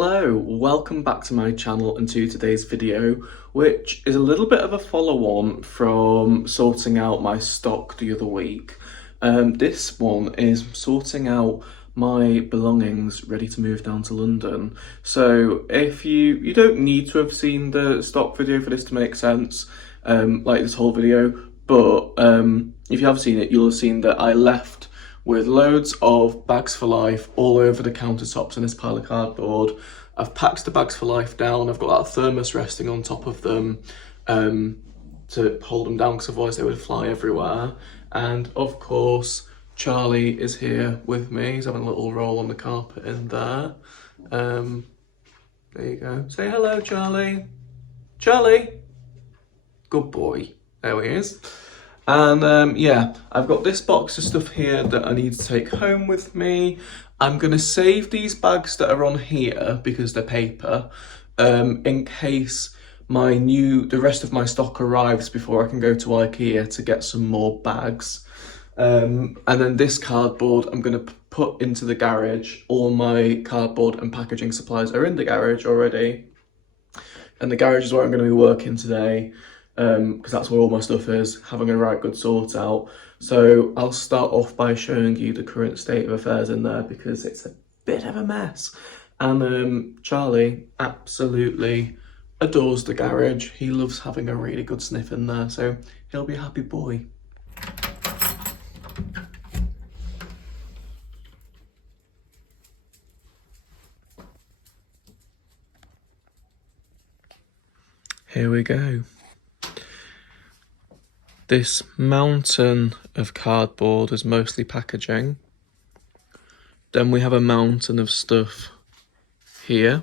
Hello, welcome back to my channel and to today's video, which is a little bit of a follow-on from sorting out my stock the other week. This one is sorting out my belongings ready to move down to London. So if you don't need to have seen the stock video for this to make sense, like this whole video, but if you have seen it, you'll have seen that I left with loads of bags for life all over the countertops in this pile of cardboard. I've packed the bags for life down. I've got that thermos resting on top of them to hold them down because otherwise they would fly everywhere. And of course, Charlie is here with me. He's having a little roll on the carpet in there. There you go. Say hello, Charlie. Charlie. Good boy. There he is. And yeah, I've got this box of stuff here that I need to take home with me. I'm going to save these bags that are on here because they're paper, in case the rest of my stock arrives before I can go to IKEA to get some more bags. And then this cardboard I'm going to put into the garage. All my cardboard and packaging supplies are in the garage already. And the garage is where I'm going to be working today. Because that's where all my stuff is, having a right good sort out. So I'll start off by showing you the current state of affairs in there because it's a bit of a mess. And Charlie absolutely adores the garage. He loves having a really good sniff in there, so he'll be a happy boy. Here we go. This mountain of cardboard is mostly packaging. Then we have a mountain of stuff here.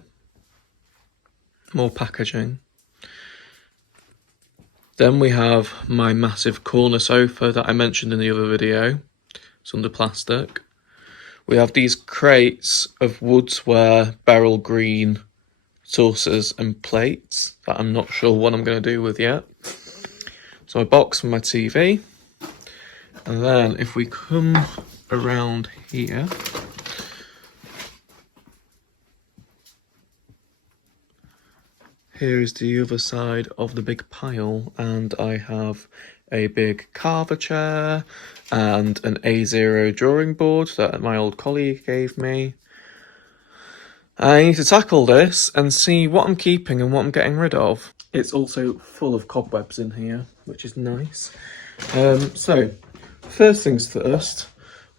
More packaging. Then we have my massive corner sofa that I mentioned in the other video. It's under plastic. We have these crates of woodsware, beryl green saucers and plates that I'm not sure what I'm going to do with yet. So a box for my TV, and then if we come around here, here is the other side of the big pile, and I have a big carver chair and an A0 drawing board that my old colleague gave me. I need to tackle this and see what I'm keeping and what I'm getting rid of. It's also full of cobwebs in here, which is nice. So, first things first,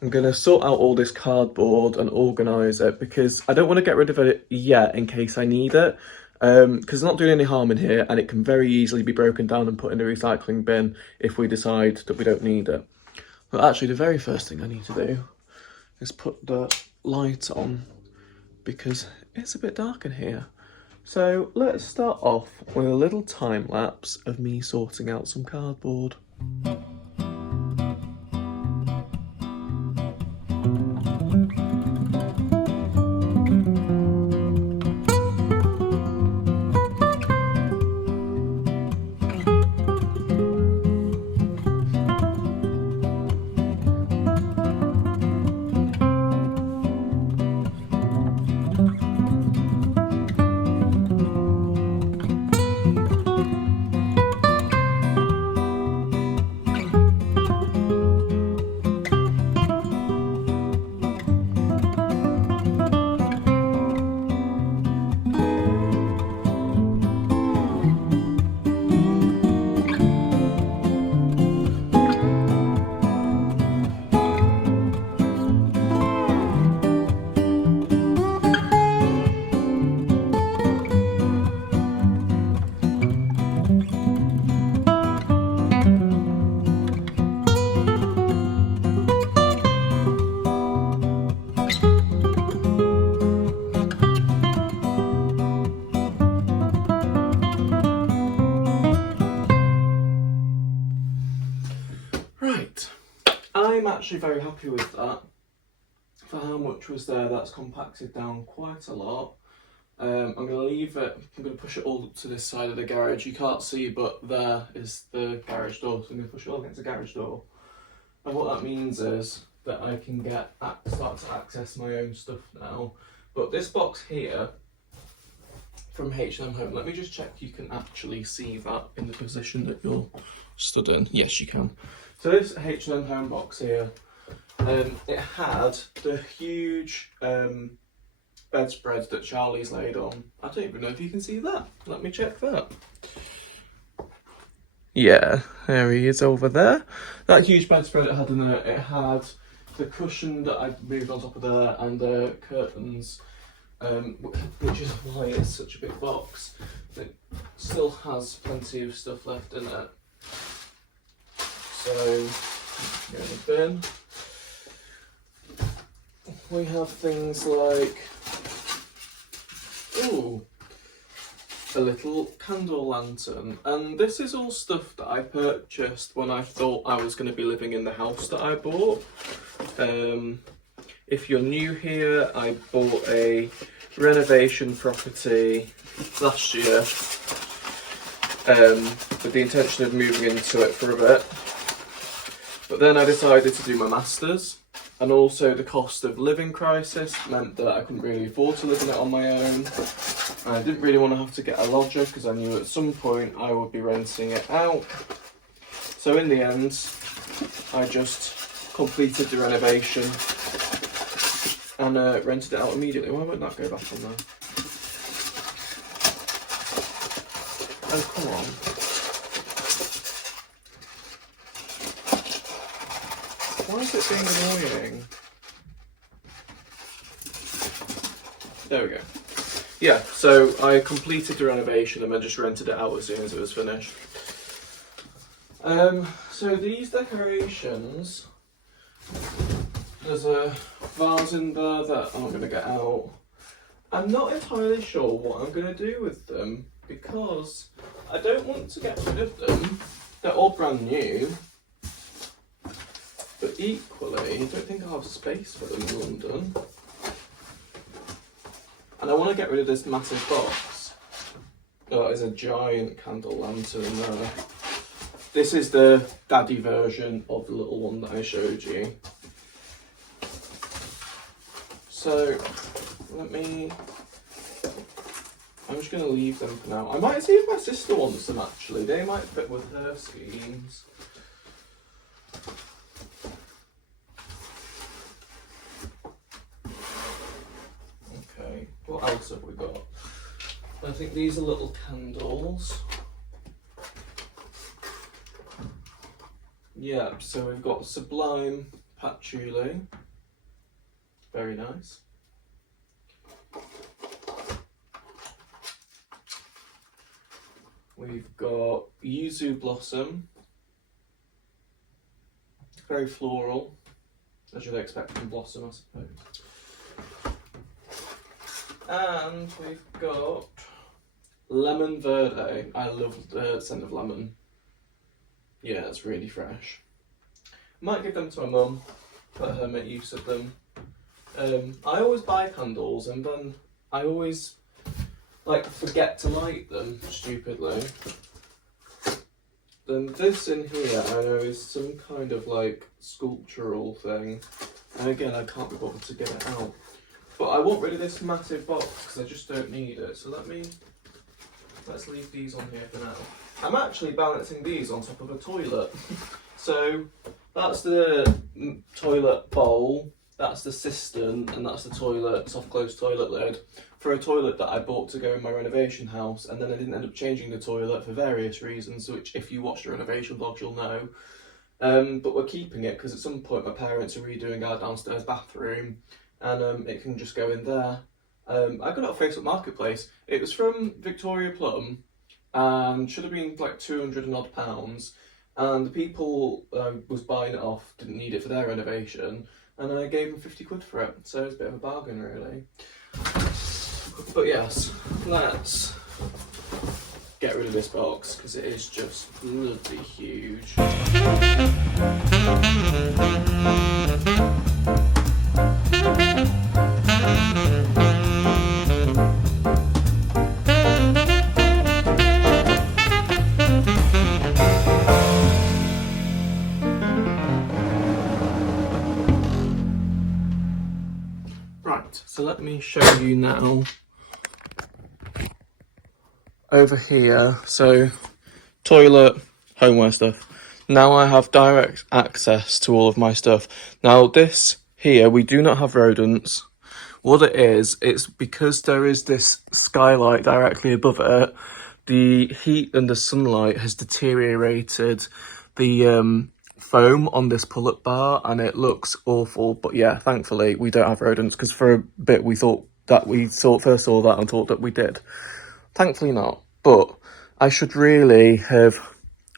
I'm going to sort out all this cardboard and organise it because I don't want to get rid of it yet in case I need it. Because it's not doing any harm in here and it can very easily be broken down and put in the recycling bin if we decide that we don't need it. But actually, the very first thing I need to do is put the light on because it's a bit dark in here. So let's start off with a little time lapse of me sorting out some cardboard. I'm actually very happy with that. For how much was there, that's compacted down quite a lot. I'm going to leave it, I'm going to push it all up to this side of the garage. You can't see, but there is the garage door, so I'm going to push it all against the garage door. And what that means is that I can start to access my own stuff now. But this box here from H&M Home. Let me just check you can actually see that in the position that you're stood in. Yes, you can. So this H&M Home box here, it had the huge bedspread that Charlie's laid on. I don't even know if you can see that. Let me check that. Yeah, there he is over there. That huge bedspread it had in there, it had the cushion that I moved on top of there and the curtains, which is why it's such a big box. It still has plenty of stuff left in it. So, go in the bin. We have things like, ooh, a little candle lantern, and this is all stuff that I purchased when I thought I was going to be living in the house that I bought. If you're new here, I bought a renovation property last year with the intention of moving into it for a bit, but then I decided to do my masters, and also the cost of living crisis meant that I couldn't really afford to live in it on my own. I didn't really want to have to get a lodger because I knew at some point I would be renting it out. So in the end, I just completed the renovation and rented it out immediately. Why won't that go back on there? Oh, come on. Why is it being annoying? There we go. Yeah, so I completed the renovation and then just rented it out as soon as it was finished. So these decorations, there's a vase in there that I'm going to get out. I'm not entirely sure what I'm going to do with them because I don't want to get rid of them. They're all brand new. But equally, I don't think I have space for them in London. And I want to get rid of this massive box. Oh, there's a giant candle lantern there. This is the daddy version of the little one that I showed you. So, I'm just going to leave them for now. I might see if my sister wants them actually. They might fit with her schemes. What else have we got? I think these are little candles. Yeah, so we've got Sublime Patchouli. Very nice. We've got Yuzu Blossom. Very floral, as you'd expect from Blossom, I suppose. And we've got Lemon Verde. I love the scent of lemon. Yeah, it's really fresh. Might give them to my mum, let her make use of them. I always buy candles and then I always forget to light them, stupidly. Then this in here I know is some kind of sculptural thing. And again, I can't be bothered to get it out. But I want rid of this massive box because I just don't need it. So let's leave these on here for now. I'm actually balancing these on top of a toilet. So that's the toilet bowl, that's the cistern, and that's the toilet, soft close toilet lid for a toilet that I bought to go in my renovation house, and then I didn't end up changing the toilet for various reasons, which if you watch the renovation vlog you'll know. But we're keeping it because at some point my parents are redoing our downstairs bathroom, and it can just go in there. I got it off Facebook Marketplace. It was from Victoria Plum and should have been like 200 and odd pounds, and the people was buying it off didn't need it for their renovation, and I gave them 50 quid for it, so it's a bit of a bargain really. But yes, let's get rid of this box because it is just bloody huge. Right, so let me show you now over here, so toilet, homeware stuff. Now I have direct access to all of my stuff. Now this here, we do not have rodents. What it is, it's because there is this skylight directly above it, the heat and the sunlight has deteriorated the foam on this pull-up bar and it looks awful. But yeah, thankfully we don't have rodents, because for a bit we first saw that and thought that we did. Thankfully not, but I should really have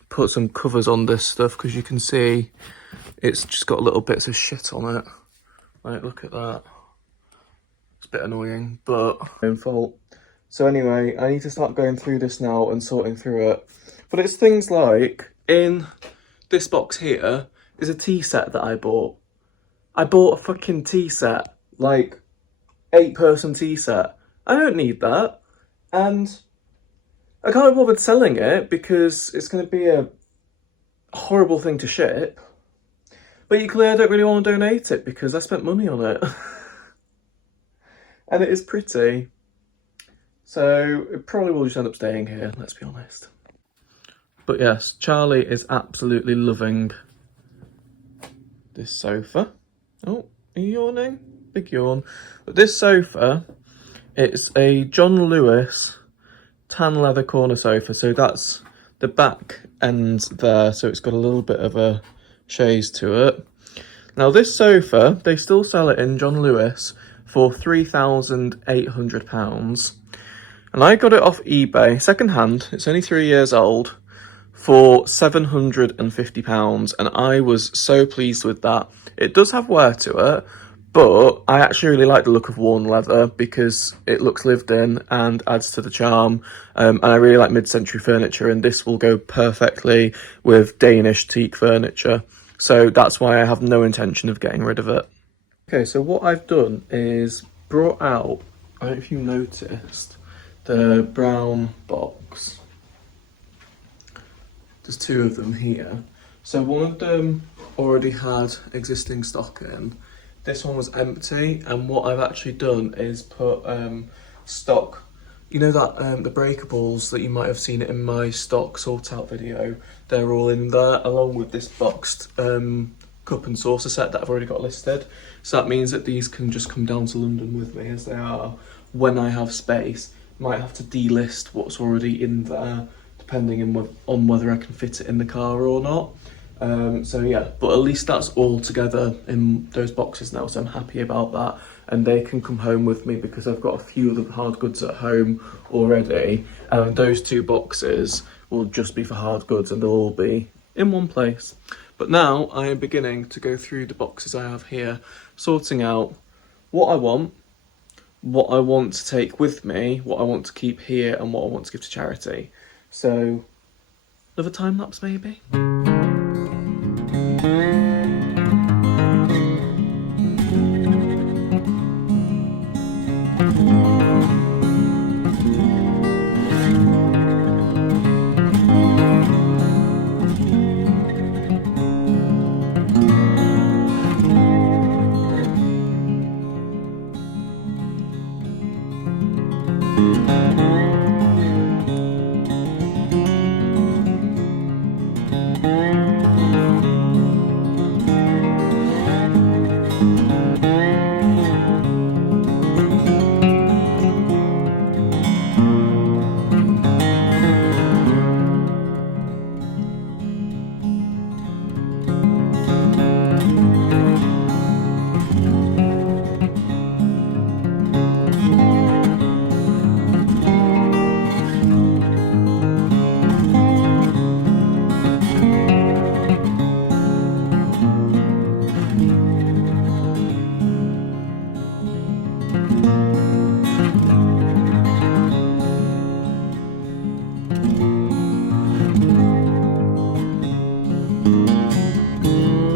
put some covers on this stuff, because you can see it's just got little bits of shit on it. Like, look at that. It's a bit annoying, but my own fault. So anyway, I need to start going through this now and sorting through it. But it's things like, in this box here is a tea set that I bought. I bought a fucking tea set, like 8-person tea set. I don't need that. And I can't be bothered selling it because it's going to be a horrible thing to ship. But equally, I don't really want to donate it because I spent money on it. And it is pretty. So it probably will just end up staying here, let's be honest. But yes, Charlie is absolutely loving this sofa. Oh, are you yawning? Big yawn. But this sofa, it's a John Lewis tan leather corner sofa. So that's the back end there. So it's got a little bit of a chaise to it. Now this sofa, they still sell it in John Lewis for £3,800. And I got it off eBay, second hand. It's only 3 years old, for £750. And I was so pleased with that. It does have wear to it, but I actually really like the look of worn leather because it looks lived in and adds to the charm. And I really like mid-century furniture, and this will go perfectly with Danish teak furniture. So that's why I have no intention of getting rid of it. Okay, so what I've done is brought out, I don't know if you noticed, the brown box. There's 2 of them here. So one of them already had existing stock in. This one was empty, and what I've actually done is put stock, you know that the breakables that you might have seen in my stock sort out video, they're all in there along with this boxed cup and saucer set that I've already got listed. So that means that these can just come down to London with me as they are. When I have space, might have to delist what's already in there depending on whether I can fit it in the car or not. So yeah, but at least that's all together in those boxes now, so I'm happy about that. And they can come home with me because I've got a few of the hard goods at home already. And those 2 boxes will just be for hard goods and they'll all be in one place. But now I am beginning to go through the boxes I have here, sorting out what I want to take with me, what I want to keep here, and what I want to give to charity. So, another time lapse maybe?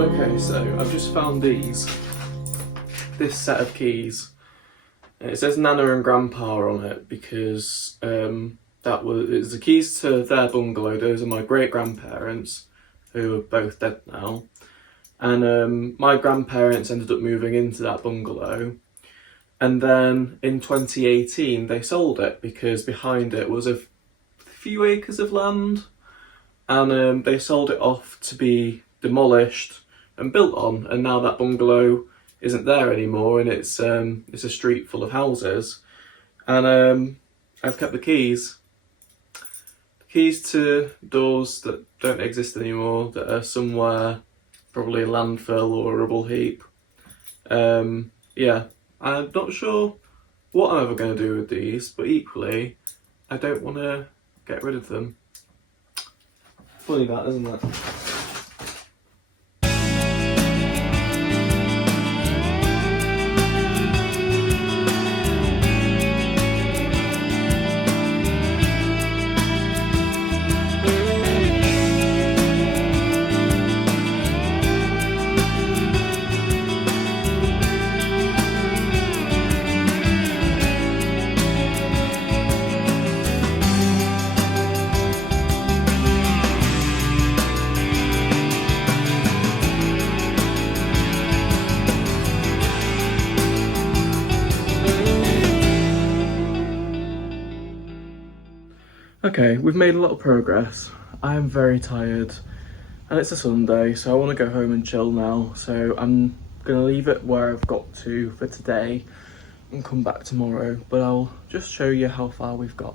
Okay, so I've just found this set of keys. It says Nana and Grandpa on it because it's the keys to their bungalow. Those are my great-grandparents, who are both dead now. And my grandparents ended up moving into that bungalow. And then in 2018, they sold it because behind it was a few acres of land, and they sold it off to be demolished and built on, and now that bungalow isn't there anymore, and it's a street full of houses. And I've kept the keys to doors that don't exist anymore, that are somewhere, probably a landfill or a rubble heap. Yeah, I'm not sure what I'm ever going to do with these, but equally, I don't want to get rid of them. Funny that, isn't it? Okay, we've made a lot of progress. I am very tired and it's a Sunday, so I want to go home and chill now. So I'm going to leave it where I've got to for today and come back tomorrow, but I'll just show you how far we've got.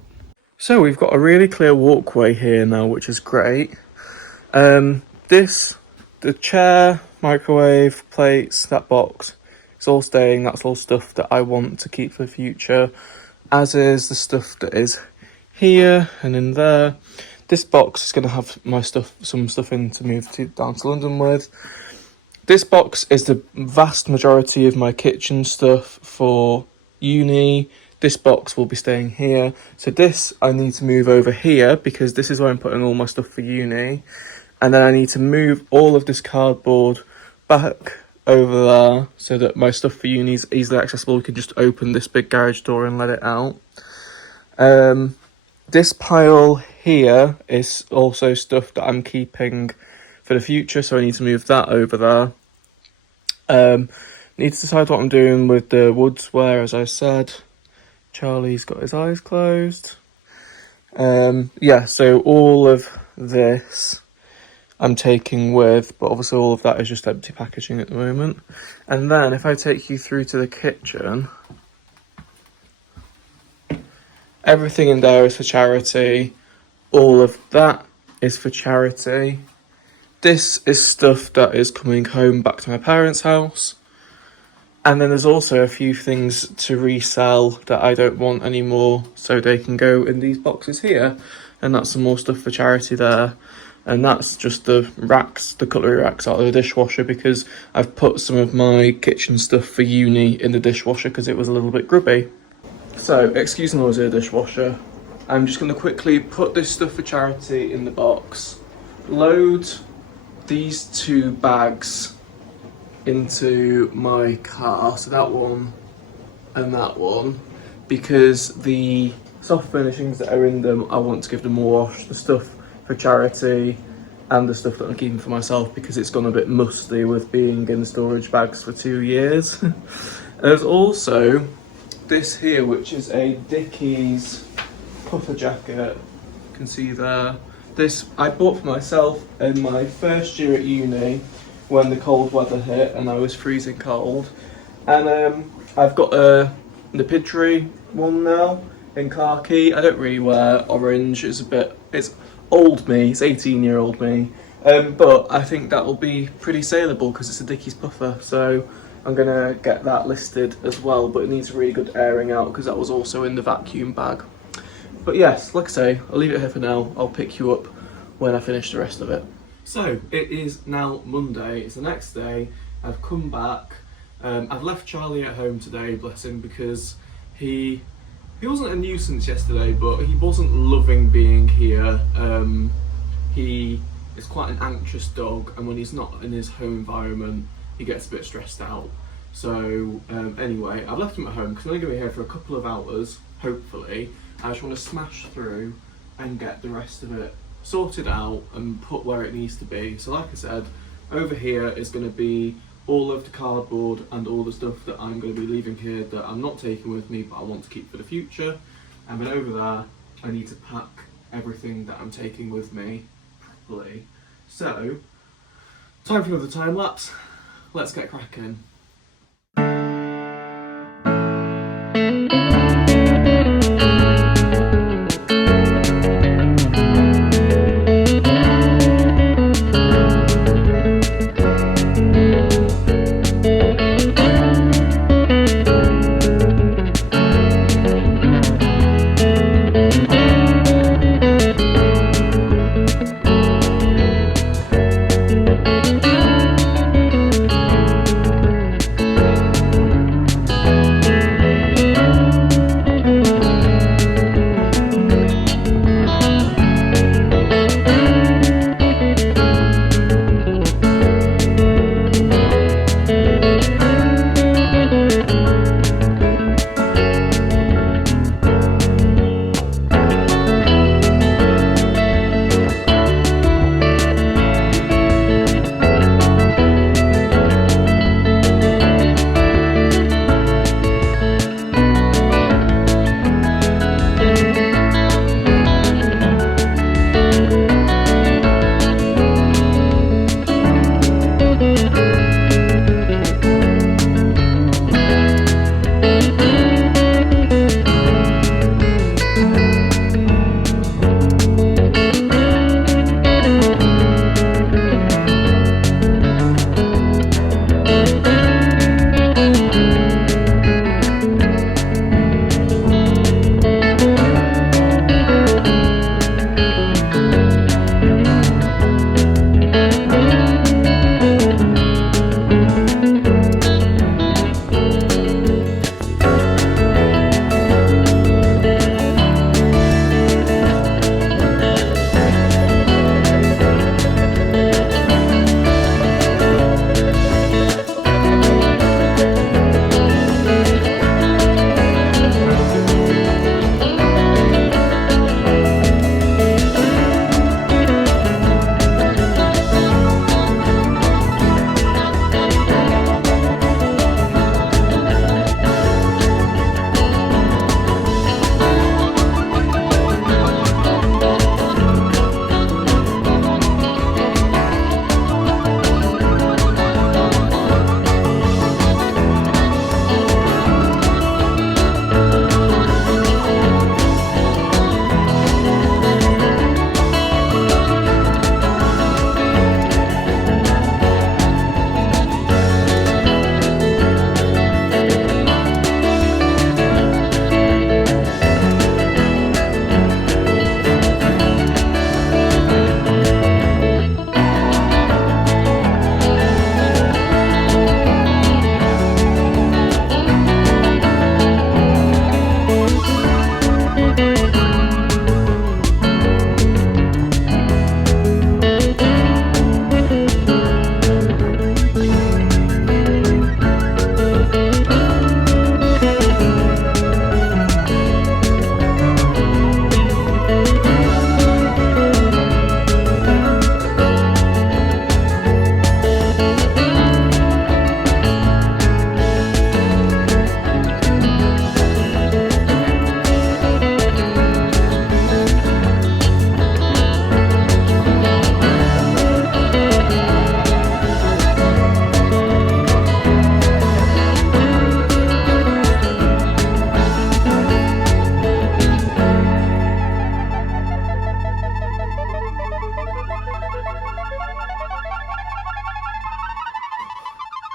So we've got a really clear walkway here now, which is great. The chair, microwave, plates, that box, it's all staying. That's all stuff that I want to keep for the future, as is the stuff that is here and in there. This box is going to have my stuff, some stuff in to move down to London with. This box is the vast majority of my kitchen stuff for uni. This box will be staying here. So this I need to move over here because this is where I'm putting all my stuff for uni. And then I need to move all of this cardboard back over there so that my stuff for uni is easily accessible. We can just open this big garage door and let it out. This pile here is also stuff that I'm keeping for the future, so I need to move that over there. Need to decide what I'm doing with the woodsware, as I said. Charlie's got his eyes closed. Yeah, so all of this I'm taking with, but obviously all of that is just empty packaging at the moment. And then if I take you through to the kitchen, everything in there is for charity. All of that is for charity. This is stuff that is coming home back to my parents' house. And then there's also a few things to resell that I don't want anymore, so they can go in these boxes here. And that's some more stuff for charity there. And that's just the racks, the cutlery racks out of the dishwasher, because I've put some of my kitchen stuff for uni in the dishwasher because it was a little bit grubby. So, excuse the noise of the dishwasher. I'm just going to quickly put this stuff for charity in the box, load these 2 bags into my car, so that one and that one, because the soft furnishings that are in them, I want to give them a wash. The stuff for charity and the stuff that I'm keeping for myself, because it's gone a bit musty with being in storage bags for 2 years. There's also this here, which is a Dickies puffer jacket. You can see there. This I bought for myself in my first year at uni when the cold weather hit and I was freezing cold. And I've got a Nipidry one now in khaki. I don't really wear orange. It's old me. It's 18-year-old me. But I think that will be pretty saleable because it's a Dickies puffer. So I'm gonna get that listed as well, but it needs a really good airing out because that was also in the vacuum bag. But yes, like I say, I'll leave it here for now. I'll pick you up when I finish the rest of it. So it is now Monday. It's the next day. I've come back. I've left Charlie at home today, bless him, because he wasn't a nuisance yesterday, but he wasn't loving being here. He is quite an anxious dog, and when he's not in his home environment, he gets a bit stressed out. So anyway, I've left him at home because I'm only going to be here for a couple of hours, hopefully. I just want to smash through and get the rest of it sorted out and put where it needs to be. So like I said, over here is going to be all of the cardboard and all the stuff that I'm going to be leaving here that I'm not taking with me but I want to keep for the future. And then over there I need to pack everything that I'm taking with me properly. So, time for another time lapse. Let's get cracking.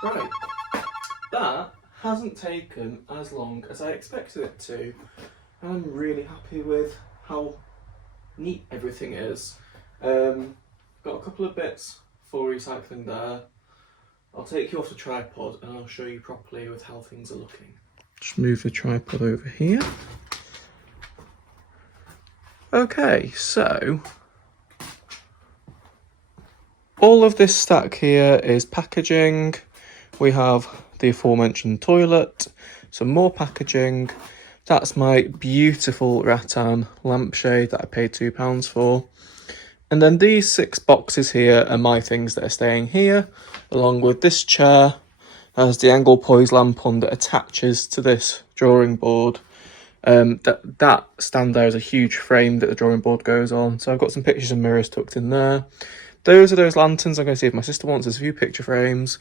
Right, that hasn't taken as long as I expected it to. I'm really happy with how neat everything is. Got a couple of bits for recycling there. I'll take you off the tripod and I'll show you properly with how things are looking. Just move the tripod over here. Okay, so all of this stack here is packaging. We have the aforementioned toilet, some more packaging. That's my beautiful rattan lampshade that I paid £2 for. And then these 6 boxes here are my things that are staying here, along with this chair as the angle poise lamp on that attaches to this drawing board. That stand there is a huge frame that the drawing board goes on. So I've got some pictures and mirrors tucked in there. Those are those lanterns. I'm going to see if my sister wants. There's a few picture frames.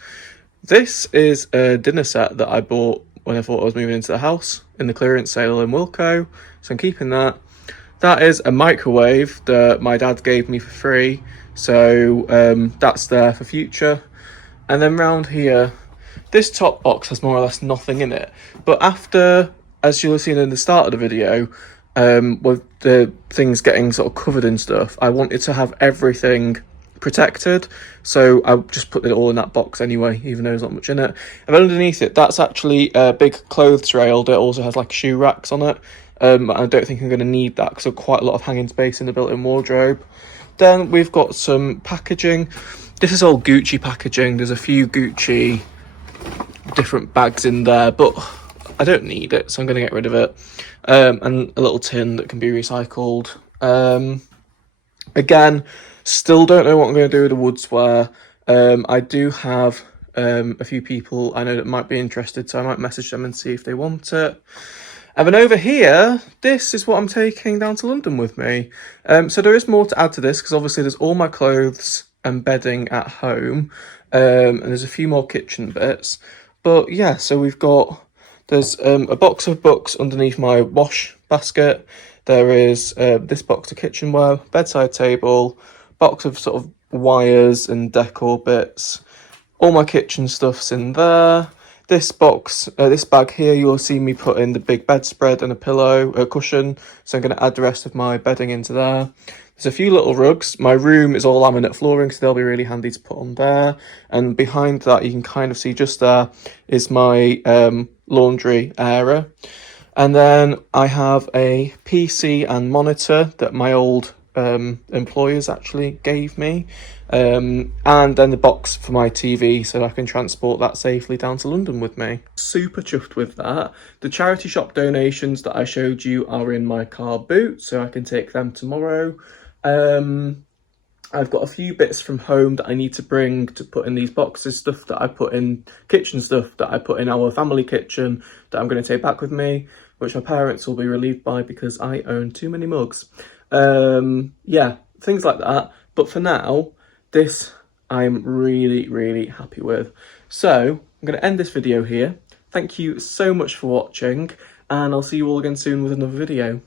This is a dinner set that I bought when I thought I was moving into the house in the clearance sale in Wilko. So I'm keeping that. That is a microwave that my dad gave me for free. So that's there for future. And then round here, this top box has more or less nothing in it. But after, as you'll have seen in the start of the video, with the things getting sort of covered in stuff, I wanted to have everything protected. So I just put it all in that box anyway, even though there's not much in it. And then underneath it, that's actually a big clothes rail that also has like shoe racks on it. I don't think I'm going to need that because I've quite a lot of hanging space in the built-in wardrobe. Then we've got some packaging. This is all Gucci packaging. There's a few Gucci different bags in there, but I don't need it, so I'm going to get rid of it. And a little tin that can be recycled. Again, still don't know what I'm going to do with the woodsware. I do have a few people I know that might be interested, so I might message them and see if they want it. And then over here, this is what I'm taking down to London with me. So there is more to add to this, because obviously there's all my clothes and bedding at home. And there's a few more kitchen bits. But yeah, so there's a box of books underneath my wash basket. There is this box of kitchenware, bedside table, box of sort of wires and decor bits. All my kitchen stuff's in there. This box, this bag here, you'll see me put in the big bedspread and a pillow, a cushion. So I'm going to add the rest of my bedding into there. There's a few little rugs. My room is all laminate flooring, so they'll be really handy to put on there. And behind that, you can kind of see just there is my laundry area. And then I have a PC and monitor that my old employers actually gave me. And then the box for my TV so that I can transport that safely down to London with me. Super chuffed with that. The charity shop donations that I showed you are in my car boot, so I can take them tomorrow. I've got a few bits from home that I need to bring to put in these boxes, stuff that I put in, kitchen stuff that I put in our family kitchen that I'm going to take back with me, which my parents will be relieved by because I own too many mugs. Yeah, things like that. But for now, this I'm really, really happy with. So I'm going to end this video here. Thank you so much for watching, and I'll see you all again soon with another video.